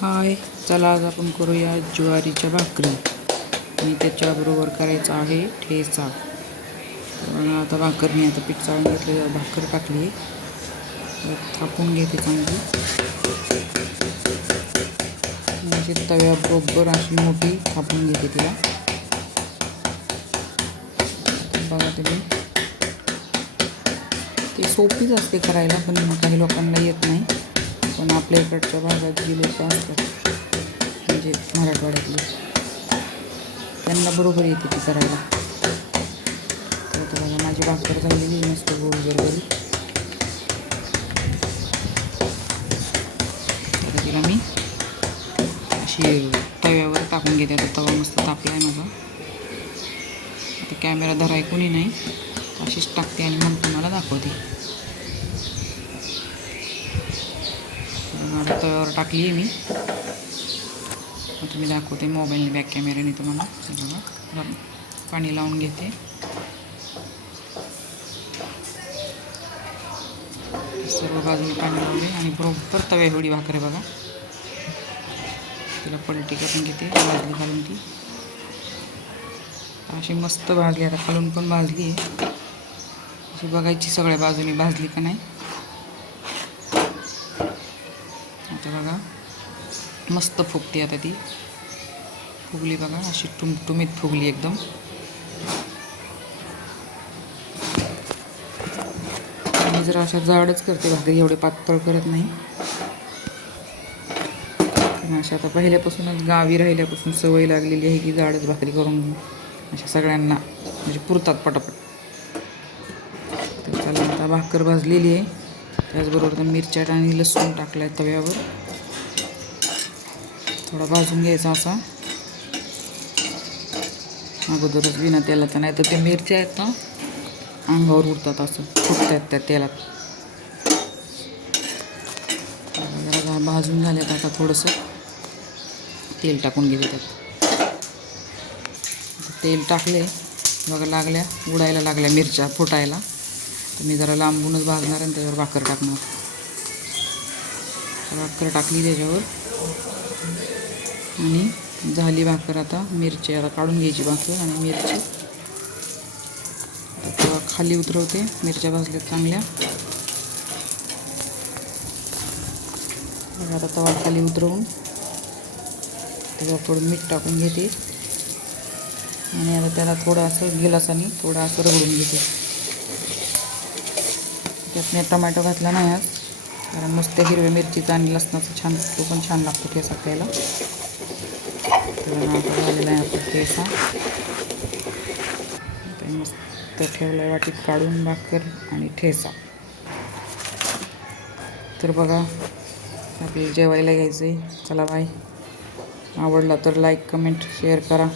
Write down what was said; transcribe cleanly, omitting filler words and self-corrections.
हाय, चला आज आपण करूया ज्वारीच्या भाकरी आणि त्याच्याबरोबर करायचा आहे ठेचा. आता भाकर मी आता पीठ चाळून घेतलं, भाकर टाकली, थापून घेते चांगली. म्हणजे तव्याबरोबर अशी मोठी थापून घेते तिला. बघा तुम्ही, ते सोपीच असते करायला, पण काही लोकांना येत नाही. पण आपल्या इकडच्या भागात जी लोक असतात म्हणजे मराठवाड्यातली, त्यांना बरोबर येते ती करायला. तर आता बघा माझी भाकर झालेली मस्त गोल गरगरी. आता तिला मी अशी तव्यावर टाकून घेते. आता तवा मस्त तापला आहे माझा. आता कॅमेरा धराय कोणी नाही, अशीच टाकते आणि मग तुम्हाला दाखवते. तव्यावर टाकली आहे मी. आता मी दाखवते मोबाईलने बॅक कॅमेऱ्याने तुम्हाला. बघा, पाणी लावून घेते. सर्व बाजूने पाणी लावले आणि बरोबर तव्या एवढी भाकर आहे बघा. तिला पलटी करून घेते, भाजली घालून ती अशी मस्त भाजली. आता खालून पण भाजली आहे, अशी बघायची सगळ्या बाजूने भाजली का नाही. आता बघा मस्त फुगते. आता ती फुगली बघा, अशी टुमटुमीत फुगली एकदम. मी जरा अशा जाडच करते भाकरी, एवढे पातळ करत नाही. अशा आता पहिल्यापासूनच गावी राहिल्यापासून सवय लागलेली आहे की जाडच भाकरी करून अशा सगळ्यांना म्हणजे पुरतात पटापट. तर चला, आता भाकर भाजलेली आहे. त्याचबरोबर मिरच्या आणि लसूण टाकला आहे तव्यावर. थोडा भाजून घ्यायचा असा अगोदरच बिना तेलाचा, नाही तर ते मिरच्या आहेत ना अंगावर उडतात, असं फुटतात त्या तेलात. जरा भाजून झाल्यात. आता थोडंसं तेल टाकून घेते त्यात. तेल टाकले बघा, उडायला लागल्या मिरच्या फुटायला. तर मी जरा लांबूनच भाजणार आणि त्याच्यावर भाकर टाकणार. भाकर टाकली त्याच्यावर आणि झाली भाकर. आता मिरची आता काढून घ्यायची भाकर आणि मिरची आता खाली उतरवते. मिरच्या भाजल्यात चांगल्या. आता तवा खाली उतरवून त्याच्यावर थोडं मीठ टाकून घेते आणि आता त्याला थोडं असं गिलासाने थोडं असं रगडून घेते. त्यात मी टोमॅटो घातला नाही आज, कारण मस्त हिरव्या मिरचीचा आणि लसणाचा छान, तो पण छान लागतो ठेचा खायला. तर आता झालेला आहे आपला ठेचा. मस्त ठेवला आहे वाटीत काढून भाकर आणि ठेचा. तर बघा, आपल्याला जेवायला घ्यायचं आहे. चला बाय. आवडला तर लाईक, कमेंट, शेअर करा.